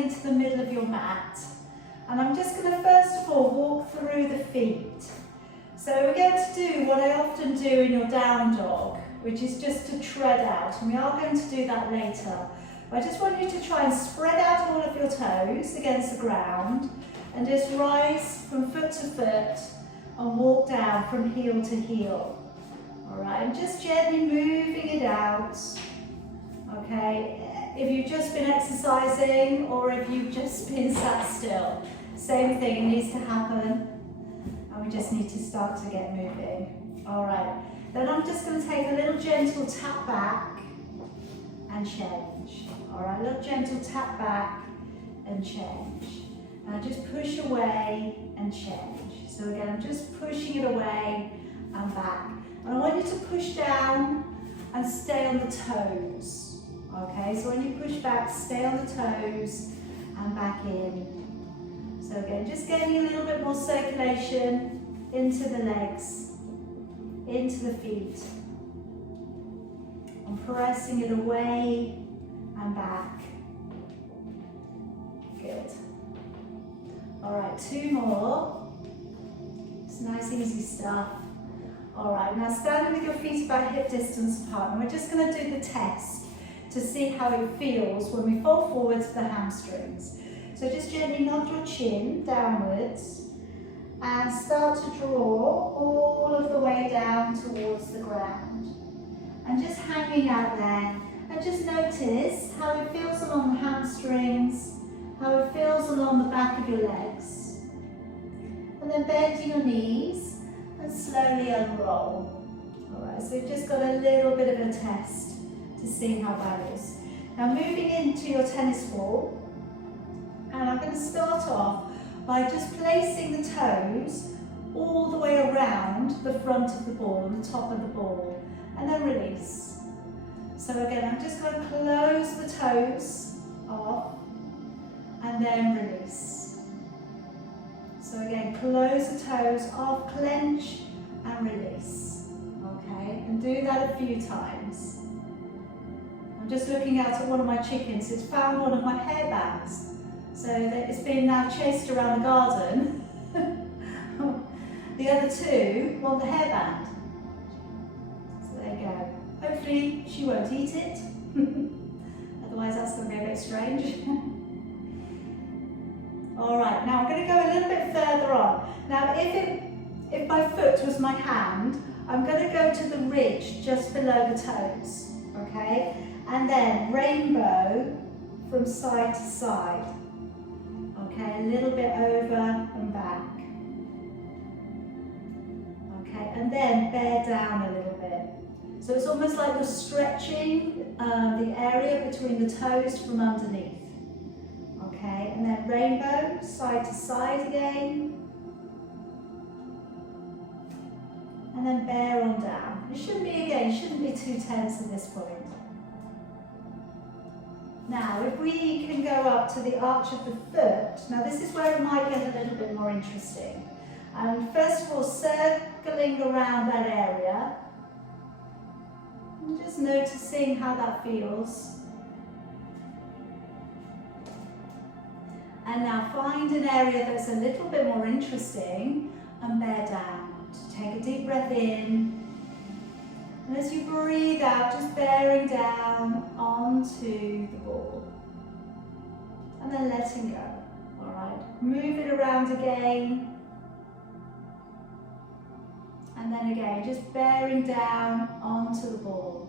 down into the middle of your mat. And I'm just going to first of all walk through the feet. So we're going to do what I often do in your down dog, which is just to tread out. And we are going to do that later. But I just want you to try and spread out all of your toes against the ground and just rise from foot to foot and walk down from heel to heel. All right, and just gently moving it out. Okay, if you've just been exercising or if you've just been sat still, same thing, it needs to happen. And we just need to start to get moving. All right, then I'm just going to take a little gentle tap back and change. All right, a little gentle tap back and change. And I just push away and change. So again, I'm just pushing it away and back. And I want you to push down and stay on the toes. Okay, so when you push back, stay on the toes and back in. So again, just getting a little bit more circulation into the legs, into the feet. And pressing it away and back. Good. All right, 2 more. It's nice, easy stuff. All right, now standing with your feet about hip distance apart, and we're just going to do the test to see how it feels when we fold forward to the hamstrings. So just gently nod your chin downwards and start to draw all of the way down towards the ground. And just hanging out there, and just notice how it feels along the hamstrings, how it feels along the back of your legs. And then bending your knees and slowly unroll. All right, so we've just got a little bit of a test to see how that is. Now moving into your tennis ball, and I'm going to start off by just placing the toes all the way around the front of the ball and the top of the ball, and then release. So again, I'm just going to close the toes off and then release. So again, close the toes off, clench and release. Okay, and do that a few times. I'm just looking out at one of my chickens. It's found one of my hairbands. So that it's been now chased around the garden. The other 2 want the hairband. So there you go. Hopefully she won't eat it. Otherwise that's going to be a bit strange. All right, now I'm going to go a little bit further on. Now if my foot was my hand, I'm going to go to the ridge just below the toes. Okay, and then rainbow from side to side. Okay, a little bit over and back. Okay, and then bear down a little bit. So it's almost like you're stretching the area between the toes from underneath. Okay, and then rainbow, side to side again. And then bear on down. It shouldn't be too tense at this point. Now, if we can go up to the arch of the foot, now this is where it might get a little bit more interesting. First of all, circling around that area, and just noticing how that feels. And now find an area that's a little bit more interesting and bear down. Take a deep breath in. And as you breathe out, just bearing down onto the ball. And then letting go. All right. Move it around again. And then again, just bearing down onto the ball.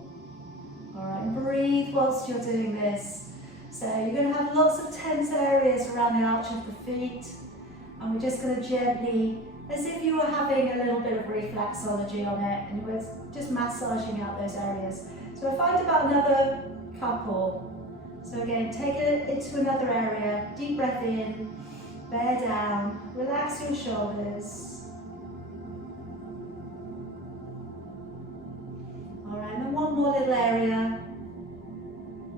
All right. And breathe whilst you're doing this. So you're going to have lots of tense areas around the arch of the feet. And we're just going to gently, as if you were having a little bit of reflexology on it, and we're just massaging out those areas. So we'll find about another couple. So again, take it into another area, deep breath in, bear down, relax your shoulders. All right, and then one more little area.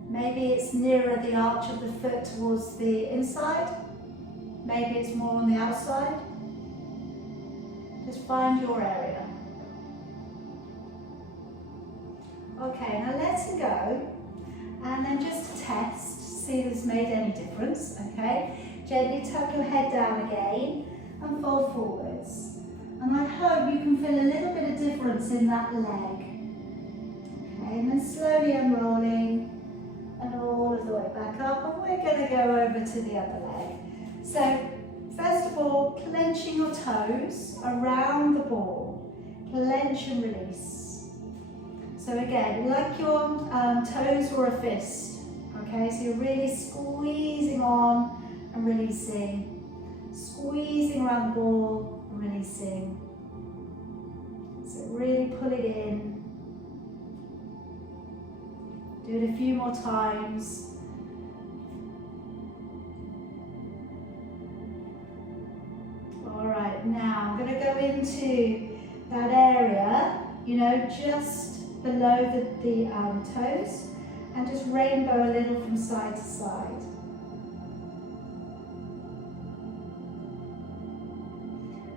Maybe it's nearer the arch of the foot towards the inside. Maybe it's more on the outside. Just find your area. Okay, now letting go, and then just to test, see if it's made any difference, okay? Gently tuck your head down again and fold forwards. And I hope you can feel a little bit of difference in that leg. Okay, and then slowly unrolling and all of the way back up, and we're going to go over to the other leg. So, first of all, clenching your toes around the ball. Clench and release. So again, like your toes were a fist. Okay, so you're really squeezing on and releasing. Squeezing around the ball and releasing. So really pull it in. Do it a few more times. All right, now I'm going to go into that area, you know, just below the toes, and just rainbow a little from side to side.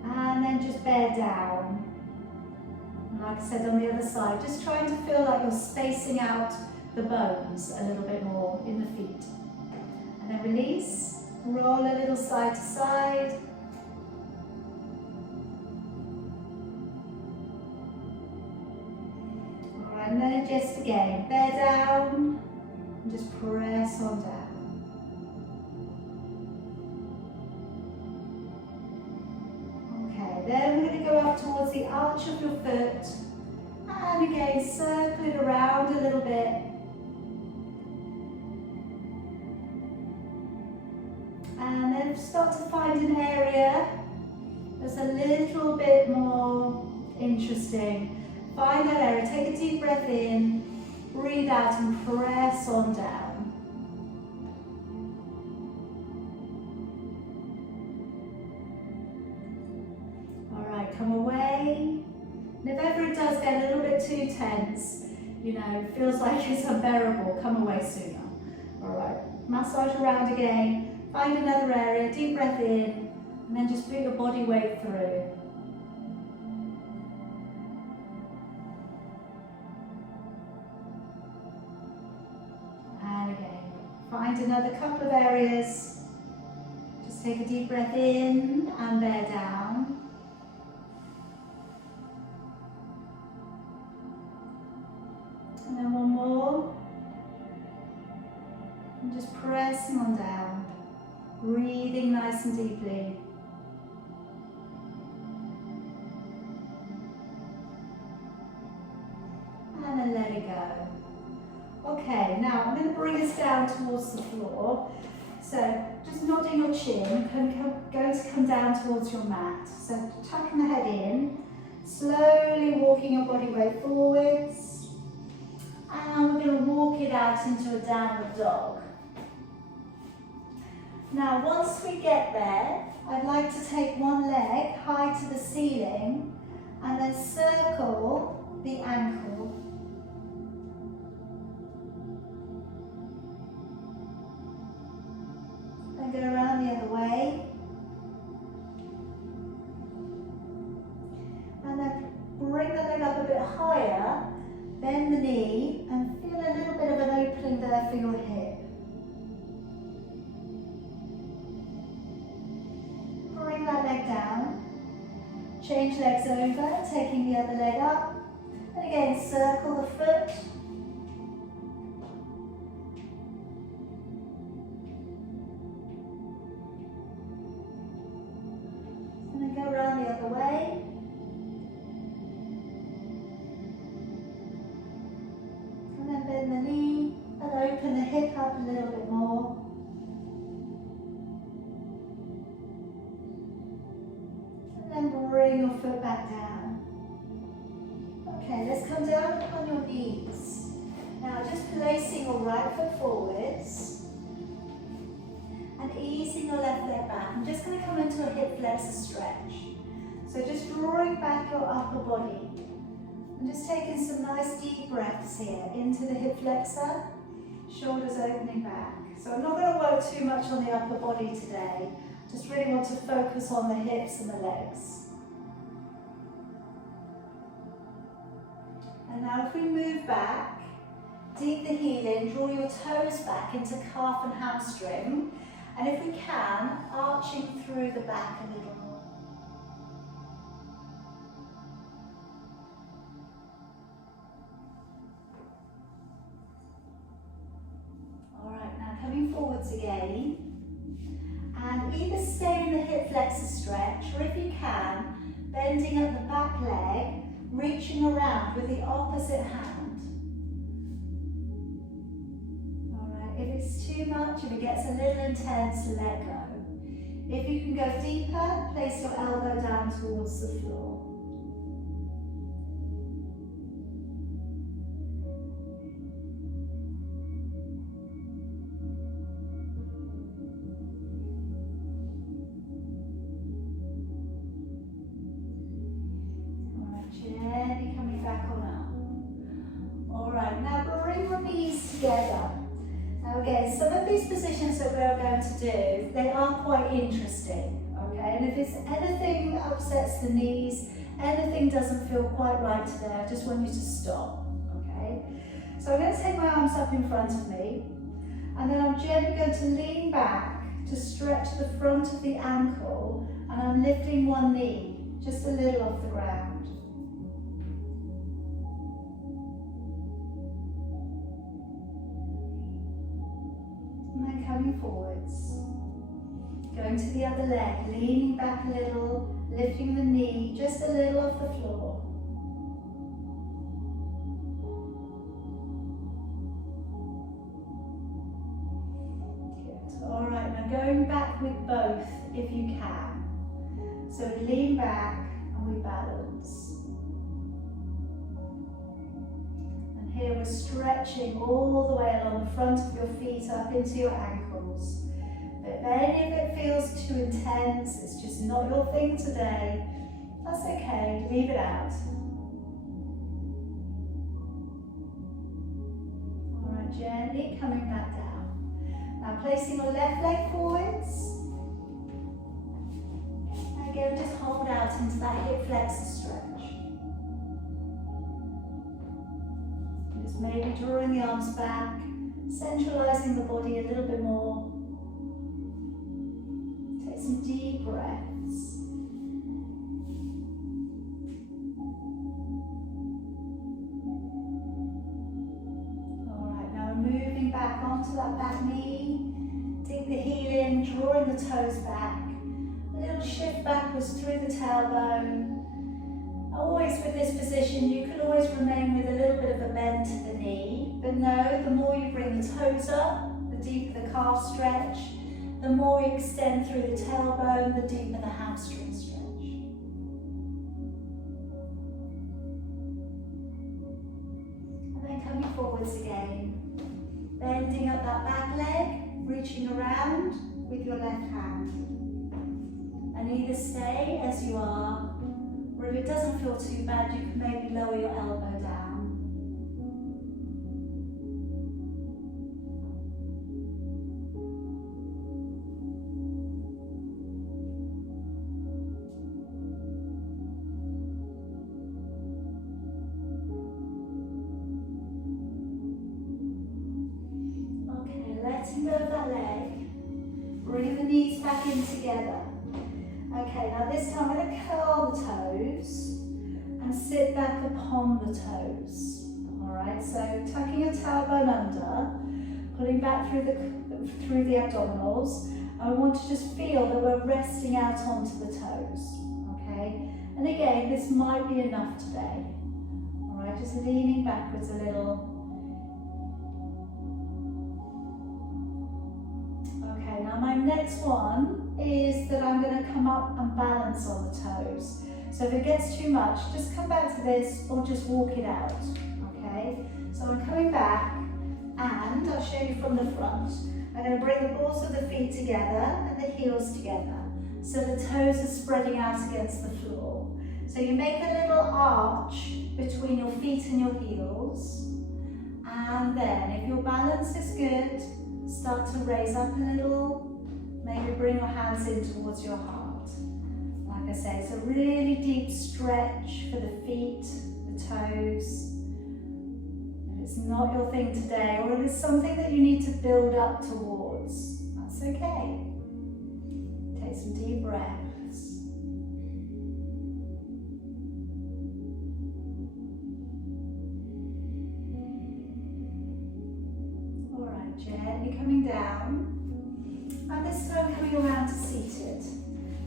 And then just bear down. And like I said on the other side, just trying to feel like you're spacing out the bones a little bit more in the feet. And then release, roll a little side to side. Alright, and then adjust again. Bear down and just press on down. Okay, then we're going to go up towards the arch of your foot. And again, circle it around a little bit. And then start to find an area that's a little bit more interesting. Find that area, take a deep breath in, breathe out and press on down. All right, come away. And if ever it does get a little bit too tense, you know, it feels like it's unbearable, come away sooner. All right, massage around again. Find another area, deep breath in, and then just put your body weight through. And again, find another couple of areas. Just take a deep breath in and bear down. And then one more. And just pressing on down. Breathing nice and deeply. And then let it go. Okay, now I'm going to bring us down towards the floor. So just nodding your chin, going to come down towards your mat. So tucking the head in, slowly walking your body weight forwards. And we're going to walk it out into a downward dog. Now, once we get there, I'd like to take one leg high to the ceiling and then circle the ankle. Then go around the other way. And then bring the leg up a bit higher, bend the knee and feel a little bit of an opening there for your hip. Bring that leg down, change legs over, taking the other leg up, and again circle the foot, and then go around the other way, and then bend the knee and open the hip up a little bit more. And bring your foot back down. Okay, let's come down on your knees. Now just placing your right foot forwards and easing your left leg back. I'm just going to come into a hip flexor stretch. So just drawing back your upper body and just taking some nice deep breaths here into the hip flexor, shoulders opening back. So I'm not going to work too much on the upper body today. Just really want to focus on the hips and the legs. And now if we move back, Dig the heel in, draw your toes back into calf and hamstring. And if we can, arching through the back a little more. All right, now coming forwards again. And either stay in the hip flexor stretch, or if you can, bending at the back leg, reaching around with the opposite hand. All right, if it's too much, if it gets a little intense, let go. If you can go deeper, place your elbow down towards the floor. Gently coming back on up. All right, now bring the knees together. Now again, some of these positions that we're going to do, they are quite interesting, okay? And if it's anything upsets the knees, anything doesn't feel quite right today, I just want you to stop, okay? So I'm going to take my arms up in front of me, and then I'm gently going to lean back to stretch the front of the ankle, and I'm lifting one knee, just a little off the ground. Coming forwards, going to the other leg, leaning back a little, lifting the knee just a little off the floor. Good. All right, now going back with both if you can. So we lean back and we balance. Here we're stretching all the way along the front of your feet up into your ankles. But if any of it feels too intense, it's just not your thing today, that's okay, leave it out. All right, gently coming back down. Now placing your left leg forwards. And again, just hold out into that hip flexor stretch. Just maybe drawing the arms back, centralizing the body a little bit more. Take some deep breaths. All right, now we're moving back onto that back knee. Dig the heel in, drawing the toes back. A little shift backwards through the tailbone. Always with this position, you can always remain with a little bit of a bend to the knee, but no, the more you bring the toes up, the deeper the calf stretch, the more you extend through the tailbone, the deeper the hamstring stretch. And then coming forwards again, bending up that back leg, reaching around with your left hand. And either stay as you are, or if it doesn't feel too bad, you can maybe lower your elbow down. Okay, letting go of that leg. Bring the knees back in together. Okay, now this time I'm going to curl the toes and sit back upon the toes. Alright, so tucking your tailbone under, pulling back through the abdominals. I want to just feel that we're resting out onto the toes. Okay, and again, this might be enough today. Alright, just leaning backwards a little. Okay, now my next one is that I'm going to come up and balance on the toes. So if it gets too much, just come back to this or just walk it out, okay? So I'm coming back and I'll show you from the front. I'm going to bring the balls of the feet together and the heels together. So the toes are spreading out against the floor. So you make a little arch between your feet and your heels. And then if your balance is good, start to raise up a little. Maybe bring your hands in towards your heart. Like I say, it's a really deep stretch for the feet, the toes. If it's not your thing today, or if it's something that you need to build up towards, that's okay. Take some deep breaths. All right, gently coming down. And this time coming around to seated.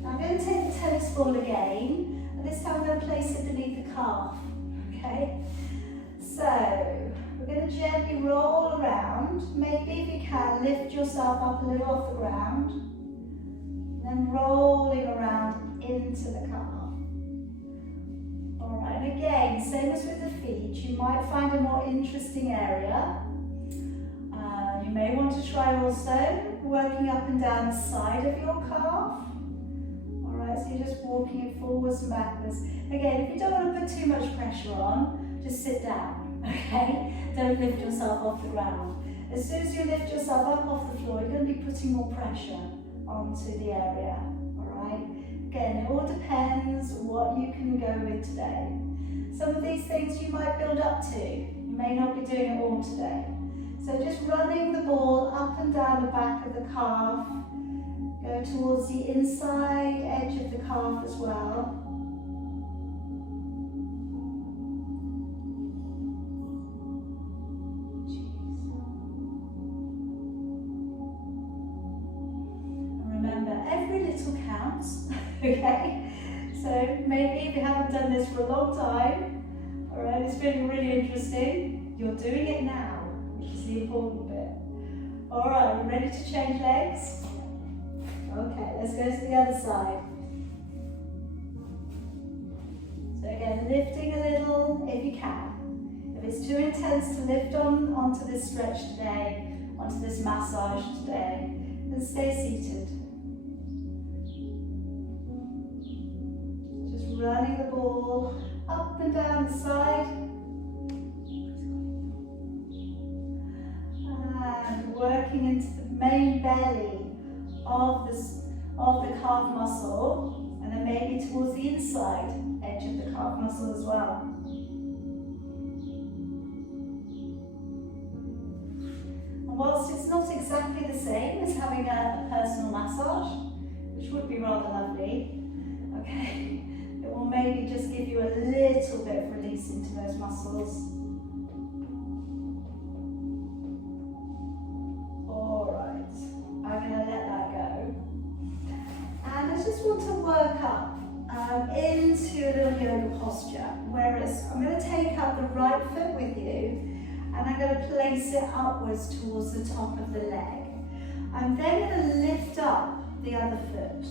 Now I'm going to take the tennis ball again, and this time I'm going to place it beneath the calf, okay? So, we're going to gently roll around. Maybe if you can, lift yourself up a little off the ground. And then rolling around into the calf. Alright, and again, same as with the feet, you might find a more interesting area. You may want to try also working up and down the side of your calf. Alright, so you're just walking it forwards and backwards. Again, if you don't want to put too much pressure on, just sit down, okay? Don't lift yourself off the ground. As soon as you lift yourself up off the floor, you're going to be putting more pressure onto the area, alright? Again, it all depends what you can go with today. Some of these things you might build up to. You may not be doing it all today. So just running the ball up and down the back of the calf, go towards the inside edge of the calf as well. And remember, every little counts, okay? So maybe if you haven't done this for a long time, all right, it's been really interesting, you're doing it now. Which is the important bit. Alright, you ready to change legs? Okay, let's go to the other side. So again, lifting a little if you can. If it's too intense to lift onto this stretch today, onto this massage today, then stay seated. Just running the ball up and down the side. And working into the main belly of the calf muscle, and then maybe towards the inside edge of the calf muscle as well. And whilst it's not exactly the same as having a personal massage, which would be rather lovely, okay, it will maybe just give you a little bit of release into those muscles. I'm going to let that go. And I just want to work up into a little yoga posture, whereas I'm going to take up the right foot with you and I'm going to place it upwards towards the top of the leg. I'm then going to lift up the other foot,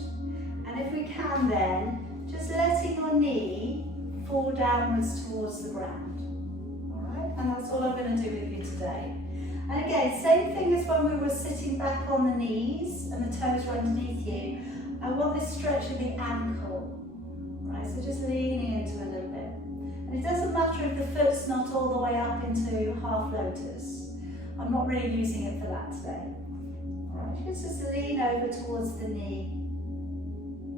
and if we can then, just letting your knee fall downwards towards the ground. Alright, and that's all I'm going to do with you today. And again, same thing as when we were sitting back on the knees and the toes were underneath you. I want this stretch of the ankle, right? So just leaning into a little bit. And it doesn't matter if the foot's not all the way up into half lotus. I'm not really using it for that today. All right, just lean over towards the knee.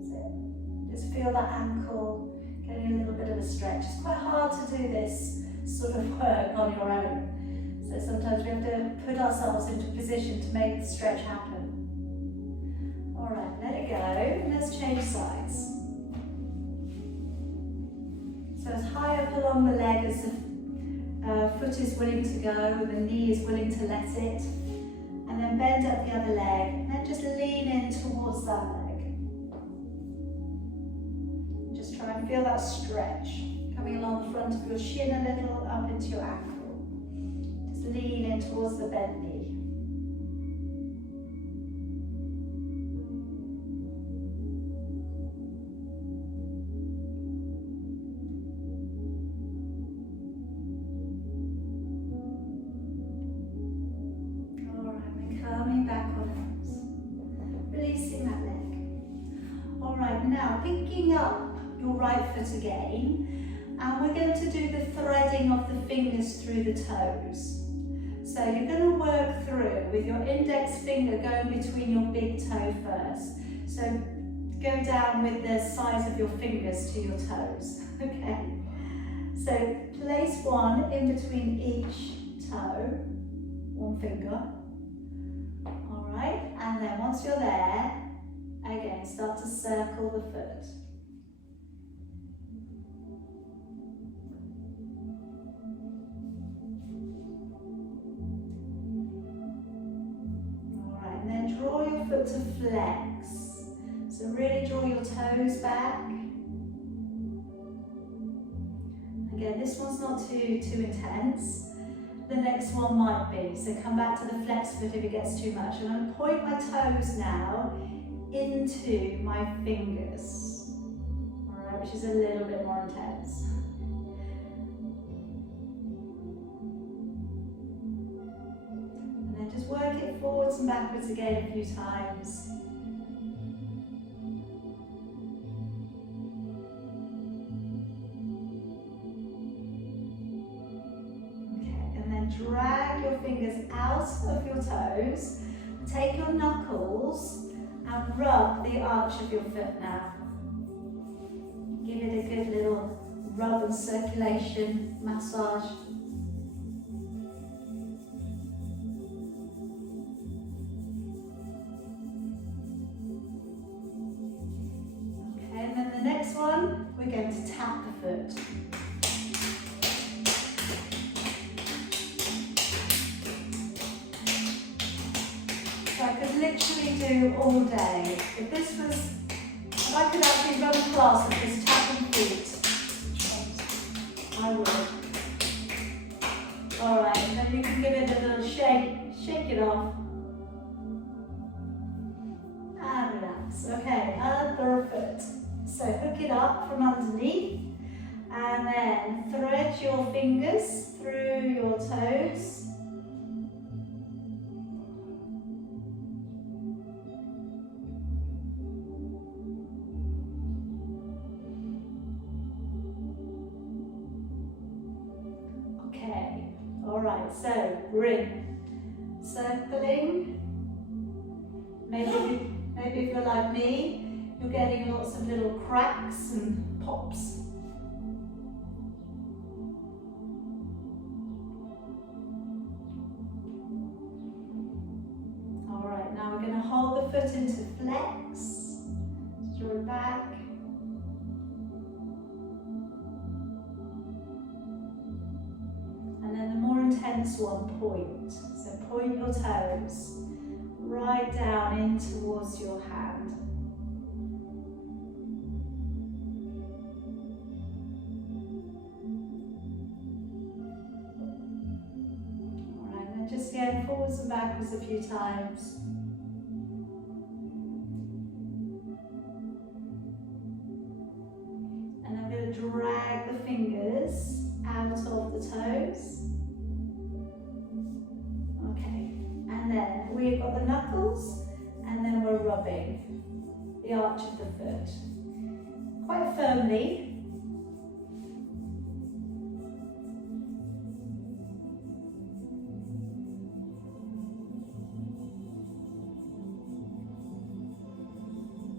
That's it. Just feel that ankle getting a little bit of a stretch. It's quite hard to do this sort of work on your own. So sometimes we have to put ourselves into a position to make the stretch happen. Alright, let it go, and let's change sides. So as high up along the leg as the foot is willing to go, the knee is willing to let it, and then bend up the other leg, and then just lean in towards that leg. Just try and feel that stretch coming along the front of your shin a little up into your ankle. Lean in towards the bent knee. Alright, we're coming back on it. Releasing that leg. Alright, now picking up your right foot again, and we're going to do the threading of the fingers through the toes. So you're going to work through with your index finger going between your big toe first. So go down with the size of your fingers to your toes, okay? So place one in between each toe, one finger. All right, and then once you're there, again, start to circle the foot. All right, and then draw your foot to flex. So really draw your toes back. Again, this one's not too intense. The next one might be. So come back to the flex foot if it gets too much. I'm going to point my toes now into my fingers. All right, which is a little bit more intense. And then just work it forwards and backwards again a few times. Drag your fingers out of your toes, take your knuckles and rub the arch of your foot now. Give it a good little rub and circulation massage. Okay, and then the next one, we're going to tap the foot. I could literally do all day. If I could actually run a class of just tapping feet, I would. All right, and then you can give it a little shake it off. And relax. Okay, other foot. So hook it up from underneath, and then thread your fingers through your toes. Alright, so ring, circling. Maybe if you're like me, you're getting lots of little cracks and pops. Alright, now we're going to hold the foot into flex, draw it back. And then the more intense one, point. So point your toes right down in towards your hand. All right, then just go forwards and backwards a few times. And I'm going to drag the fingers out of the toes. Okay, and then we've got the knuckles, and then we're rubbing the arch of the foot quite firmly.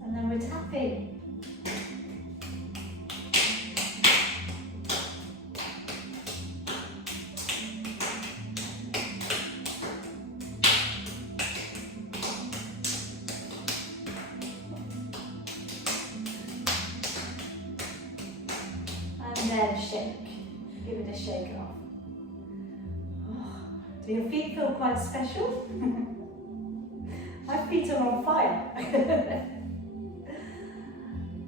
And then we're tapping. And then shake. Give it a shake off. Oh, do your feet feel quite special? My feet are on fire.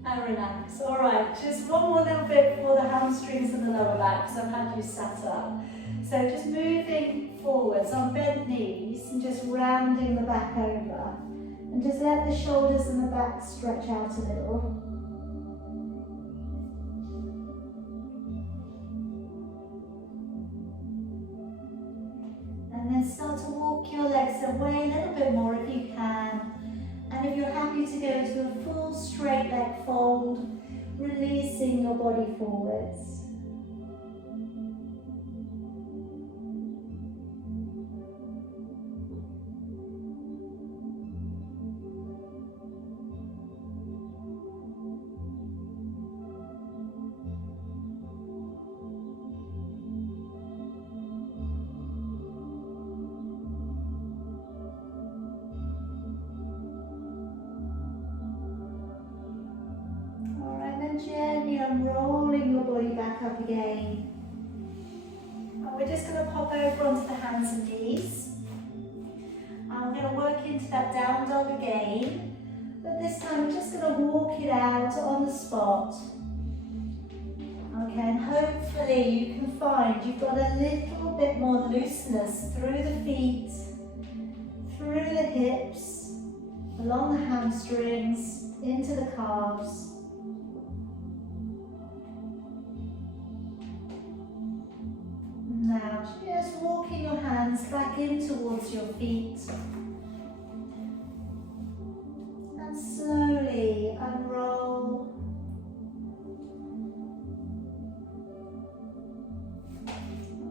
And relax. All right, just one more little bit for the hamstrings and the lower back, because I've had you sat up. So just moving forwards on bent knees and just rounding the back over. And just let the shoulders and the back stretch out a little. And then start to walk your legs away a little bit more if you can. And if you're happy to go to a full straight leg fold, releasing your body forwards. slowly unrolling your body back up again. And we're just going to pop over onto the hands and knees. I'm going to work into that down dog again, but this time we're just going to walk it out on the spot. Okay, and hopefully you can find you've got a little bit more looseness through the feet, through the hips, along the hamstrings, into the calves. Now just walking your hands back in towards your feet. And slowly unroll.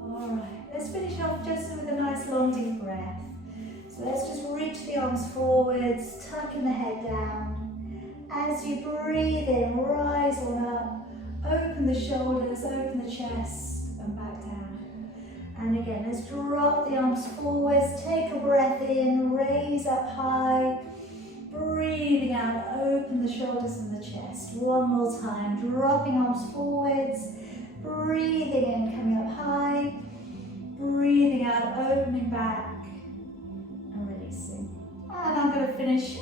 Alright, let's finish off just with a nice long deep breath. So let's just reach the arms forwards, tucking the head down. As you breathe in, rise on up, open the shoulders, open the chest, and back down. And again, let's drop the arms forwards, take a breath in, raise up high, breathing out, open the shoulders and the chest. One more time, dropping arms forwards, breathing in, coming up high, breathing out, opening back, and releasing. And I'm going to finish